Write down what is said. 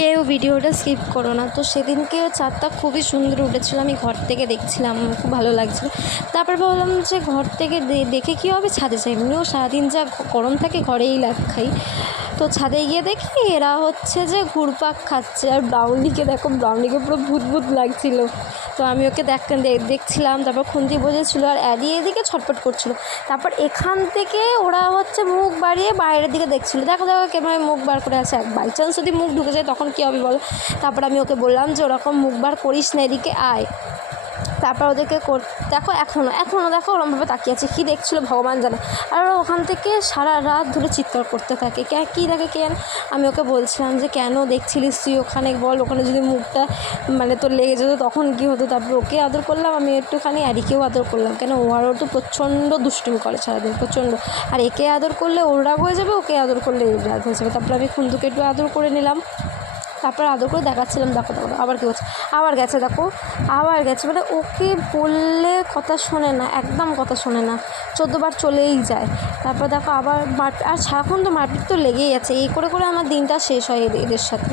কেউ ভিডিওটা স্কিপ করো না। তো সেদিনকে চাঁদটা খুবই সুন্দর উঠেছিল, আমি ঘর থেকে দেখছিলাম, খুব ভালো লাগছিল। তারপর ভাবলাম যে ঘর থেকে দেখে কী হবে, ছাদে যাই। এমনিও সারাদিন যা গরম থাকে ঘরেই লাগ খাই। তো ছাদে গিয়ে দেখি এরা হচ্ছে যে ঘুরপাক খাচ্ছে, আর ব্রাউনিকে দেখো, ব্রাউনিকে পুরো ভূত ভূত লাগছিল। তো আমি ওকে দেখছিলাম, তারপর খুন্তি বোঝেছিলো, আর অ্যাডি এদিকে ছটফট করছিল। তারপর এখান থেকে ওরা হচ্ছে মুখ বাড়িয়ে বাইরের দিকে দেখছিলো, দেখো দেখো কেমন মুখ বার করে আছে। বাই চান্স যদি মুখ ঢুকে যায় তখন কী হবে বলো। তারপর আমি ওকে বললাম যে ওরকম মুখ বার করিস না, এদিকে আয়। তারপর ওদেরকে দেখো এখনও দেখো ওরমভাবে তাকিয়ে আছে, কী দেখছিলো ভগবান জানে। আর ওখান থেকে সারা রাত ধরে চিৎকার করতে থাকে, কী দেখে কেন। আমি ওকে বলছিলাম যে কেন দেখছিলিস তুই ওখানে, বল ওখানে যদি মুখটা মানে তোর লেগে যেত তখন কী হতো। তারপর ওকে আদর করলাম, আমি একটুখানি অ্যাডিকেও আদর করলাম, কেন ওরও তো প্রচণ্ড দুষ্টুমি করে সারাদিন, প্রচণ্ড। আর একে আদর করলে ওর রাগ হয়ে যাবে, ওকে আদর করলে এর রাগ হয়ে যাবে। তারপর আমি খুন্দুকে একটু আদর করে নিলাম, তারপর আদর করে দেখাচ্ছিলাম, দেখো দেখো আবার কী হচ্ছে, আবার গেছে, দেখো আবার গেছে। মানে ওকে বললে কথা শোনে না, একদম কথা শোনে না, 14 বার চলেই যায়। তারপর দেখো আবার আর সারাক্ষণ তো মারপিট তো লেগেই আছে। এই করে করে আমার দিনটা শেষ হয় এদের সাথে।